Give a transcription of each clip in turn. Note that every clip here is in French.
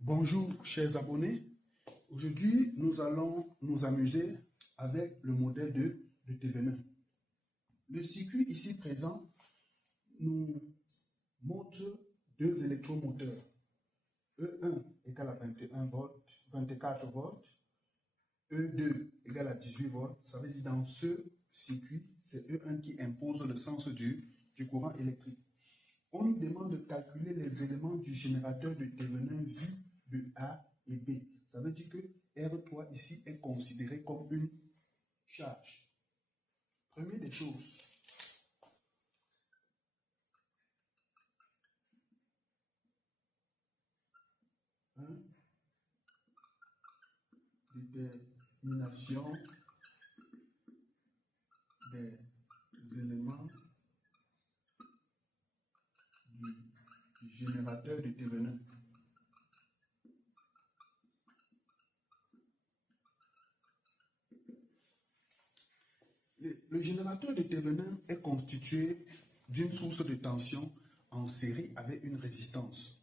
Bonjour chers abonnés, aujourd'hui nous allons nous amuser avec le modèle de Thevenin. Le circuit ici présent nous montre deux électromoteurs, E1 égale à 21 volts, 24 volts, E2 égale à 18 volts. Ça veut dire dans ce circuit, c'est E1 qui impose le sens du courant électrique. On nous demande de calculer les éléments du générateur de Thevenin vu de A et B. Ça veut dire que R3 ici est considéré comme une charge. Première des choses, détermination des éléments du générateur de Thevenin. Le générateur de Thevenin est constitué d'une source de tension en série avec une résistance.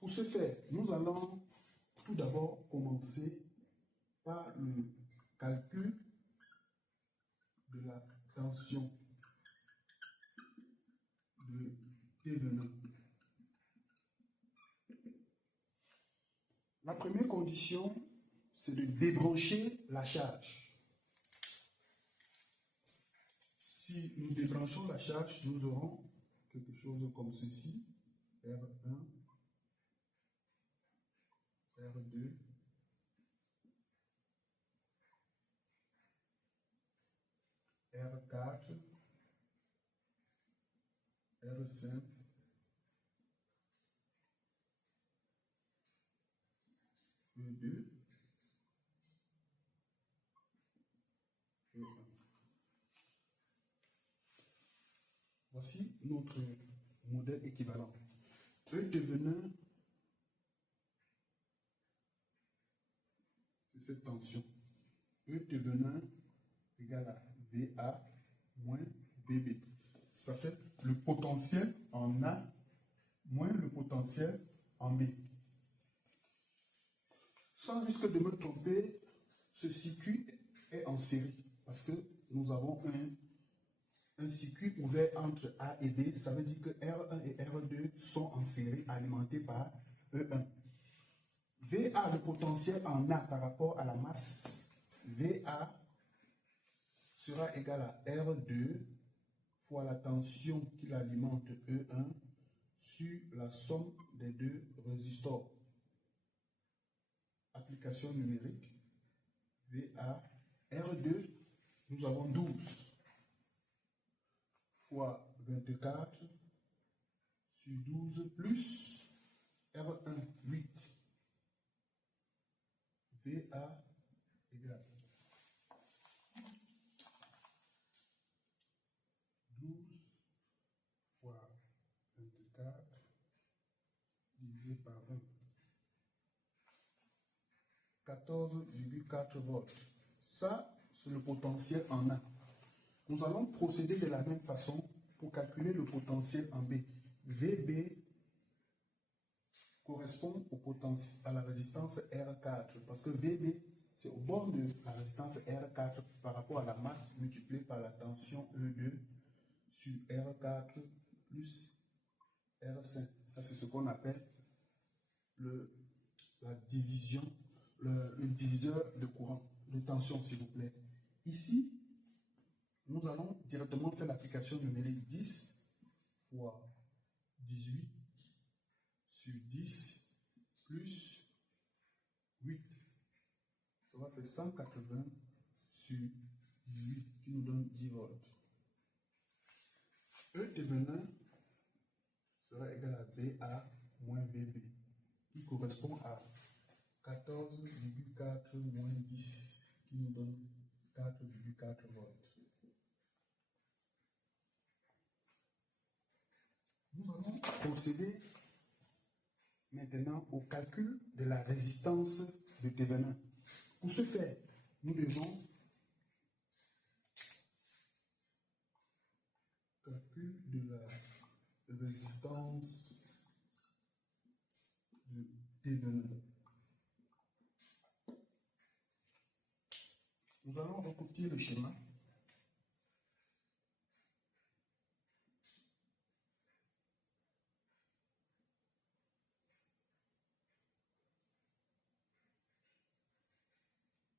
Pour ce faire, nous allons tout d'abord commencer par le calcul de la tension de Thevenin. La première condition, c'est de débrancher la charge. Si nous débranchons la charge, nous aurons quelque chose comme ceci, R1, R2, R4, R5, E2, E1. Voici notre modèle équivalent. E Thevenin, c'est cette tension. E Thevenin égale à VA moins VB. Ça fait le potentiel en A moins le potentiel en B. Sans risque de me tromper, ce circuit est en série parce que nous avons un circuit ouvert entre A et B. Ça veut dire que R1 et R2 sont en série alimentés par E1. VA, le potentiel en A par rapport à la masse, VA sera égal à R2 fois la tension qui alimente E1 sur la somme des deux résistors. Application numérique, VA, R2, nous avons 12 fois 24 sur 12 plus R1, 8. VA égale 12 fois 24 divisé par 20. 14,4 volts. Ça, c'est le potentiel en A. Nous allons procéder de la même façon pour calculer le potentiel en B. VB correspond au potentiel, à la résistance R4, parce que VB, c'est au bord de la résistance R4 par rapport à la masse multipliée par la tension E2 sur R4 plus R5. Ça, c'est ce qu'on appelle la division, le diviseur de courant, de tension, s'il vous plaît. Ici, nous allons directement faire l'application numérique 10 fois 18 sur 10 plus 8. Ça va faire 180 sur 18 qui nous donne 10 volts. E Thevenin sera égal à VA moins VB qui correspond à 14,4 moins 10 qui nous donne 4,4 volts. Nous allons procéder maintenant au calcul de la résistance de Thevenin. Pour ce faire, nous devons calcul de la résistance de dévenant. Nous allons recopier le schéma.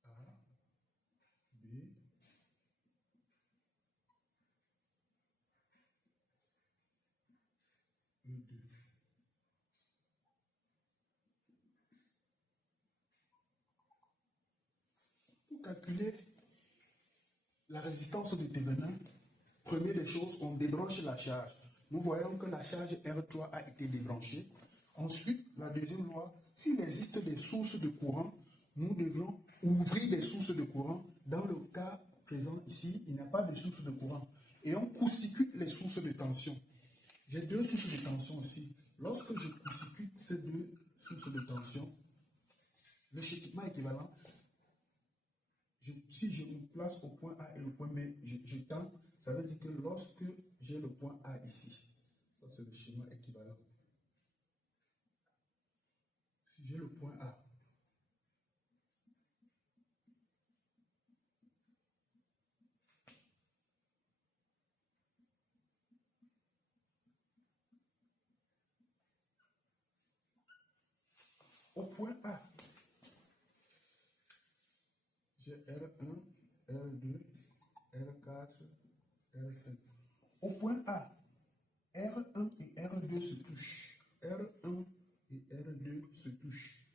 A, B, E2. Pour calculer la résistance de dévenant, première des choses, on débranche la charge. Nous voyons que la charge R3 a été débranchée. Ensuite, la deuxième loi, s'il existe des sources de courant, nous devons ouvrir des sources de courant. Dans le cas présent ici, il n'y a pas de source de courant. Et on court-circuite les sources de tension. J'ai deux sources de tension ici. Lorsque je court-circuite ces deux sources de tension, le chéquettement équivalent, si je me place au point A et le point B, je tends, ça veut dire que lorsque j'ai le point A ici, ça c'est le schéma équivalent. Si j'ai le point A, au point A, j'ai R1, R2, R4, R5. Au point A, R1 et R2 se touchent. R1 et R2 se touchent.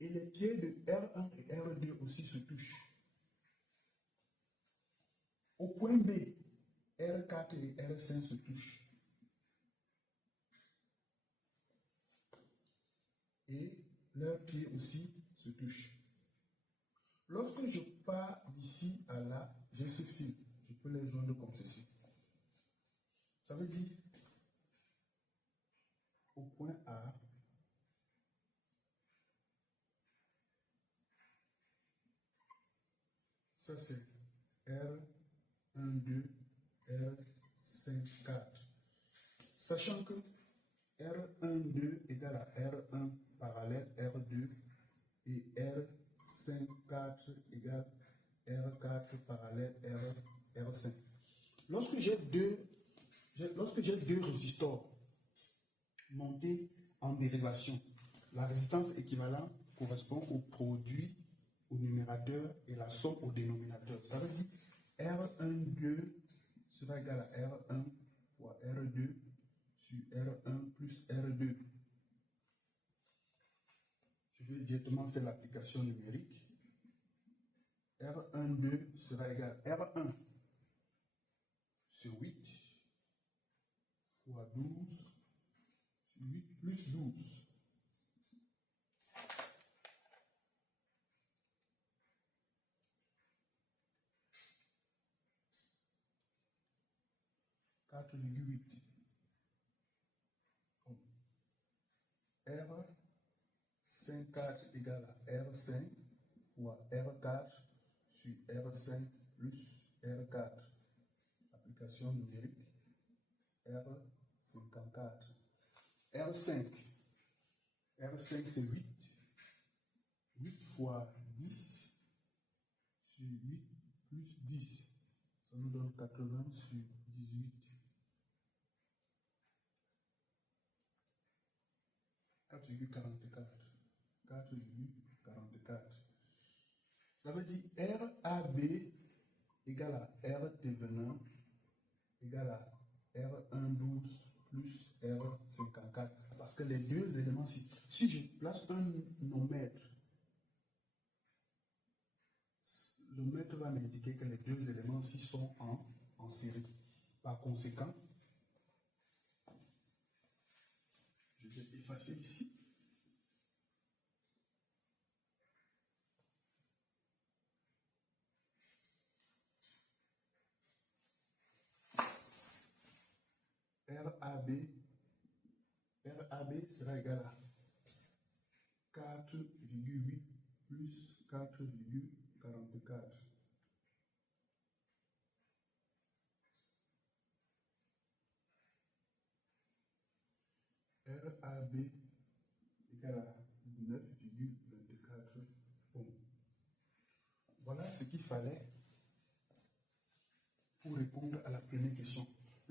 Et les pieds de R1 et R2 aussi se touchent. Au point B, R4 et R5 se touchent. Et leurs pieds aussi se touchent. Lorsque je pars d'ici à là, j'ai ce fil. Je peux les joindre comme ceci. Ça veut dire, au point A, ça c'est R1, 2, R5, 4. Sachant que R1, 2 égale à R1 parallèle R2 et R5, 4 égale R4 parallèle R5. Lorsque j'ai deux résistors montés en dérivation, la résistance équivalente correspond au produit au numérateur et la somme au dénominateur. Ça veut dire R1, 2 sera égal à R1 fois R2 sur R1 plus R2. Je vais directement faire l'application numérique. R1, 2 sera égal à R1 sur 8 fois 12 sur 8 plus 12. R54 égale à R5 fois R4 sur R5 plus R4. Application numérique R54. R5. R5 c'est 8. 8 fois 10 sur 8 plus 10. Ça nous donne 80 sur 18. 4,44. 4,44. Ça veut dire RAB égale à R dévenant égale à R1,12 plus R54. Parce que les deux éléments, si je place un nomètre, le mètre va m'indiquer que les deux éléments-ci sont en série. Par conséquent, je vais effacer ici. RAB sera égal à 4,8 plus 4,44. RAB égale à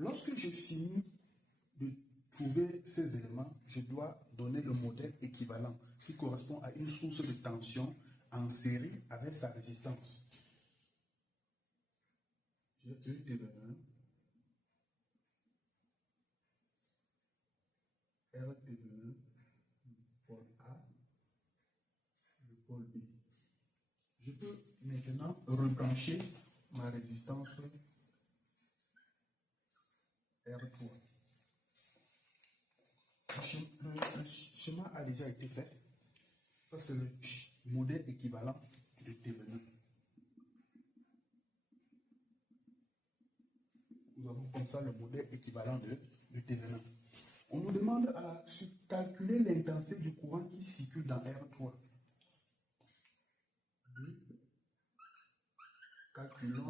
Lorsque j'ai fini de trouver ces éléments, je dois donner le modèle équivalent qui correspond à une source de tension en série avec sa résistance. J'ai ETV1, RTV1, le pôle A, le pôle B. Je peux maintenant rebrancher ma résistance R3. Le schéma a déjà été fait. Ça, c'est le modèle équivalent de Thévenin. Nous avons comme ça le modèle équivalent de Thévenin. On nous demande à calculer l'intensité du courant qui circule dans R3. Calculons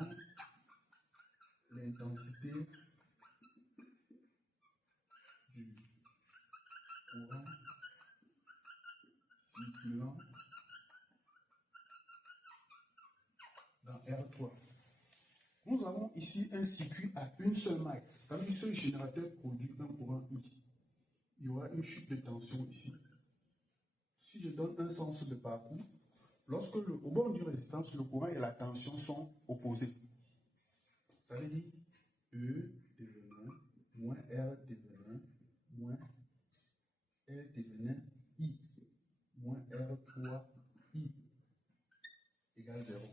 l'intensité du courant circulant dans R3. Nous avons ici un circuit à une seule maille. C'est-à-dire ce générateur produit un courant I. Il y aura une chute de tension ici. Si je donne un sens de parcours, lorsque au bord du résistance, le courant et la tension sont opposés. Ça veut dire E Tv1 moins R Tv1 moins R Tv1 I moins R3 I égale 0.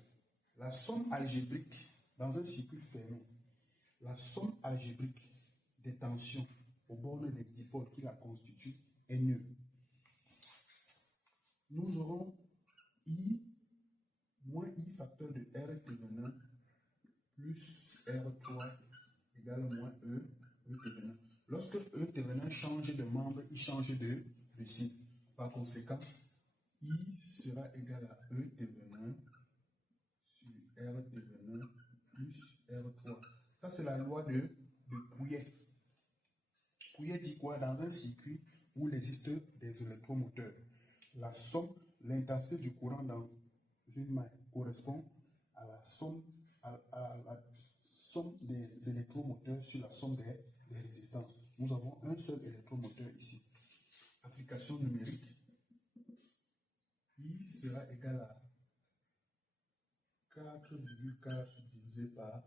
La somme algébrique dans un circuit fermé, la somme algébrique des tensions aux bornes des dipôles qui la constituent est nulle. Nous aurons I moins I facteur de R Tv1 plus R3 égale moins E Tv1. Lorsque E Tv1 change de membre, il change de signe. Par conséquent, I sera égal à E Tv1 sur R Tv1 plus R3. Ça, c'est la loi de Pouillet. Pouillet dit quoi? Dans un circuit où il existe des électromoteurs, la somme, l'intensité du courant dans une maille correspond à la somme, la somme des électromoteurs sur la somme des résistances. Nous avons un seul électromoteur ici. Application numérique. I sera égal à 4,4 divisé par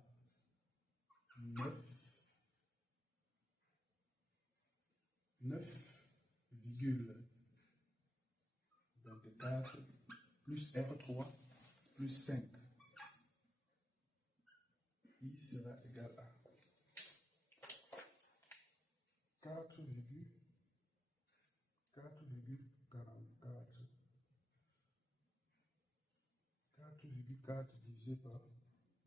9,24 plus R3 plus 5. I sera égal à 4,44 divisé par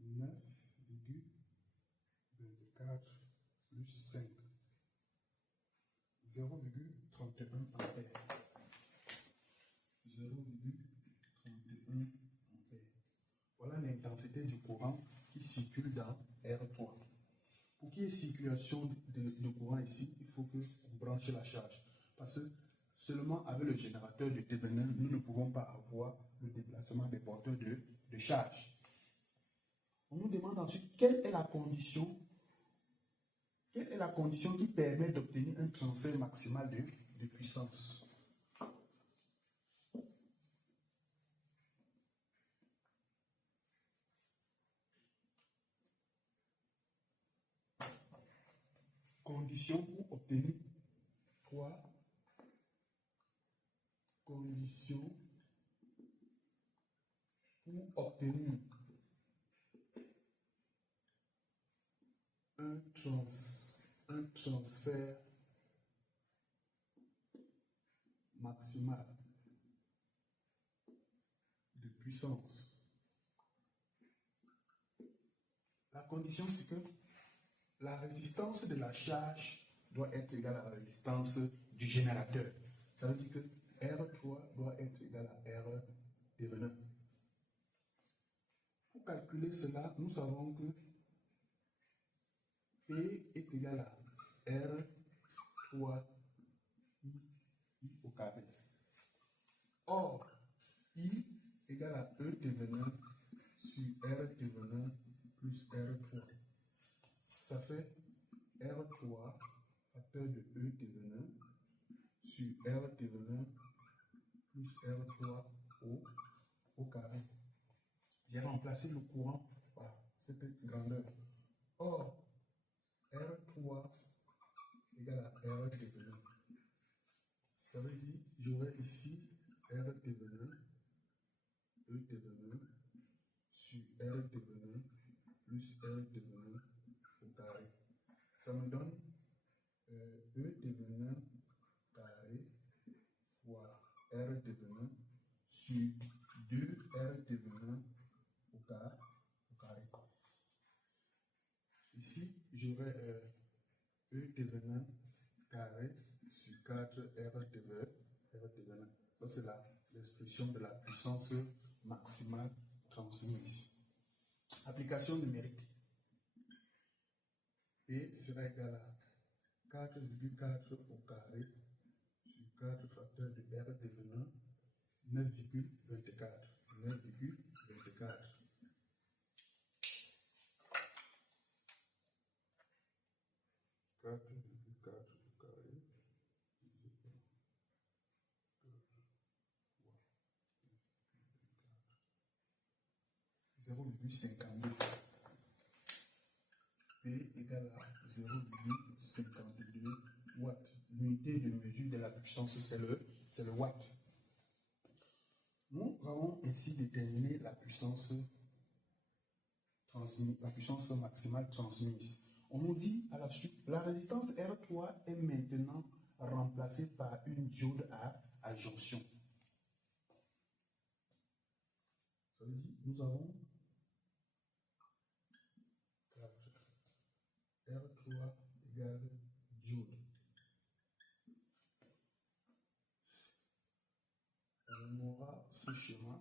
9,24 plus 5. 0,31 ampères. 0,31 ampères. Voilà l'intensité du courant qui circule dans R3. Pour qu'il y ait circulation de courant ici, il faut que on branche la charge. Parce que seulement avec le générateur de Thévenin, nous ne pouvons pas avoir le déplacement des porteurs de charge. On nous demande ensuite quelle est la condition qui permet d'obtenir un transfert maximal de puissance. Condition pour obtenir quoi? Condition pour obtenir un transfert maximal de puissance. La condition, c'est que la résistance de la charge doit être égale à la résistance du générateur. Ça veut dire que R3 doit être égal à R Tv1. Pour calculer cela, nous savons que P est égal à R3 I au carré. Or, I égale à E Tv1 sur R Tv1 plus R3. Ça fait R3 facteur de ETV1 sur RTV1 plus R3 au carré. J'ai remplacé le courant par cette grandeur. Or, R3 égale à RTV1. Ça veut dire que j'aurai ici RTV1, ETV1 sur RTV1 plus RTV1 au carré. Ça me donne ETV1 carré fois RTV1 sur 2 RTV1 au carré. Ici, j'aurai ETV1 carré sur 4 RTV1. Ça, c'est l'expression de la puissance maximale transmise. Application numérique. P sera égal à 4,4 au carré sur 4 facteurs de RTV1, 9,24. 9,24. P égale à 0,52 watts. L'unité de mesure de la puissance, c'est le watt. Nous avons ainsi déterminé la puissance maximale transmise. On nous dit à la suite, la résistance R3 est maintenant remplacée par une diode à jonction. Ça veut dire nous avons R3 égale diode. On aura ce schéma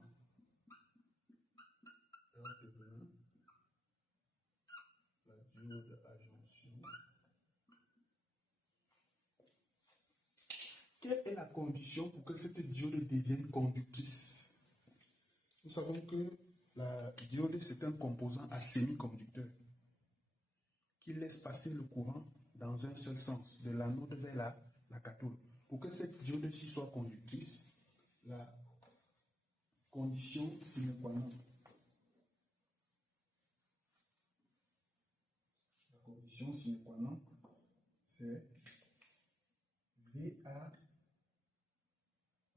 RTV1, la diode à jonction. Quelle est la condition pour que cette diode devienne conductrice? Nous savons que la diode, c'est un composant à semi-conducteur qui laisse passer le courant dans un seul sens, de l'anode vers la cathode. Pour que cette diode-ci soit conductrice, la condition sine qua non, c'est VA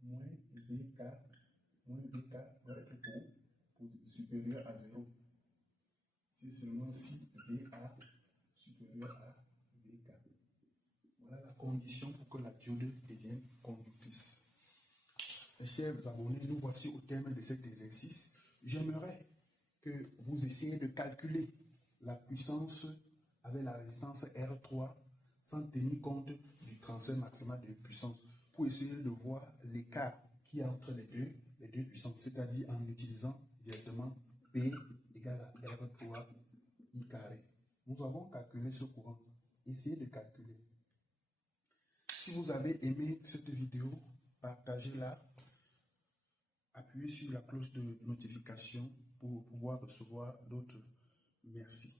moins VK doit être supérieur à 0. C'est seulement si VA supérieur à VK. Voilà la condition pour que la diode devienne conductrice. Mes chers abonnés, nous voici au terme de cet exercice. J'aimerais que vous essayiez de calculer la puissance avec la résistance R3 sans tenir compte du transfert maximal de puissance pour essayer de voir l'écart qui est entre les deux puissances, c'est-à-dire en utilisant directement P égale à R3 I carré. Nous avons calculé ce courant. Essayez de calculer. Si vous avez aimé cette vidéo, partagez-la. Appuyez sur la cloche de notification pour pouvoir recevoir d'autres. Merci.